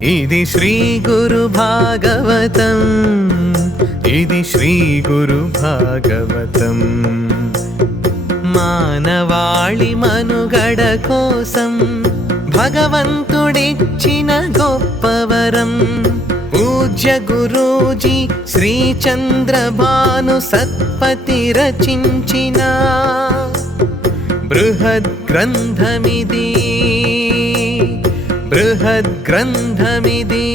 ఇది శ్రీ గురు భాగవతం, ఇది శ్రీ గురు భాగవతం. మానవాళి మనుగడ కోసం భగవంతుడిచ్చిన గొప్పవరం. పూజ్య గురూజీ శ్రీ చంద్రభాను సత్పతి రచించిన బృహద్ గ్రంథమిది, బృహద్ గ్రంథమిది.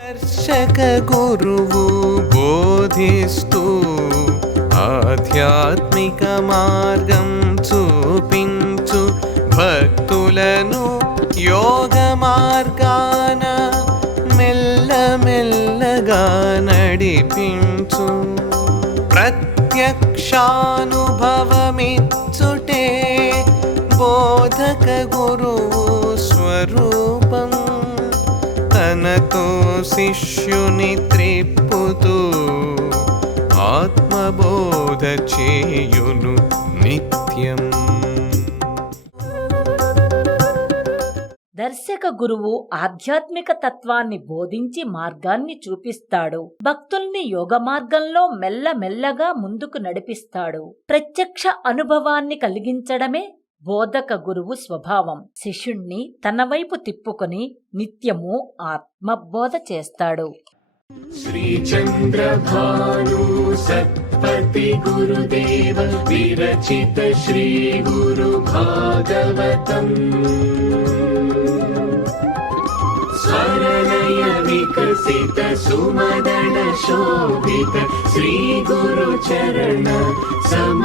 దర్శక గురువు బోధిస్తూ ఆధ్యాత్మిక మార్గం చూపించు, భక్తులను యోగ మార్గాన మెల్లమెల్లగా నడిపించు. ప్రత్యక్షానుభవమిచ్చుటే బోధక గురువు స్వరూపం. తనతో శిష్యుని త్రిప్పుతూ ఆత్మబోధ చేయును నిత్యం. దర్శక గురువు ఆధ్యాత్మిక తత్వాన్ని బోధించి మార్గాన్ని చూపిస్తాడు. భక్తుల్ని యోగ మార్గంలో మెల్లమెల్లగా ముందుకు నడిపిస్తాడు. ప్రత్యక్ష అనుభవాన్ని కలిగించడమే బోధక గురువు స్వభావం. శిష్యుణ్ణి తన వైపు తిప్పుకొని నిత్యము ఆత్మబోధ చేస్తాడు. శ్రీ చంద్రభాను సత్పతి గురుదేవ విరచిత శ్రీ గురు భాగవతం. స్వరలయ వికసిత సుమదన శోభిత శ్రీ గురు చరణ సమ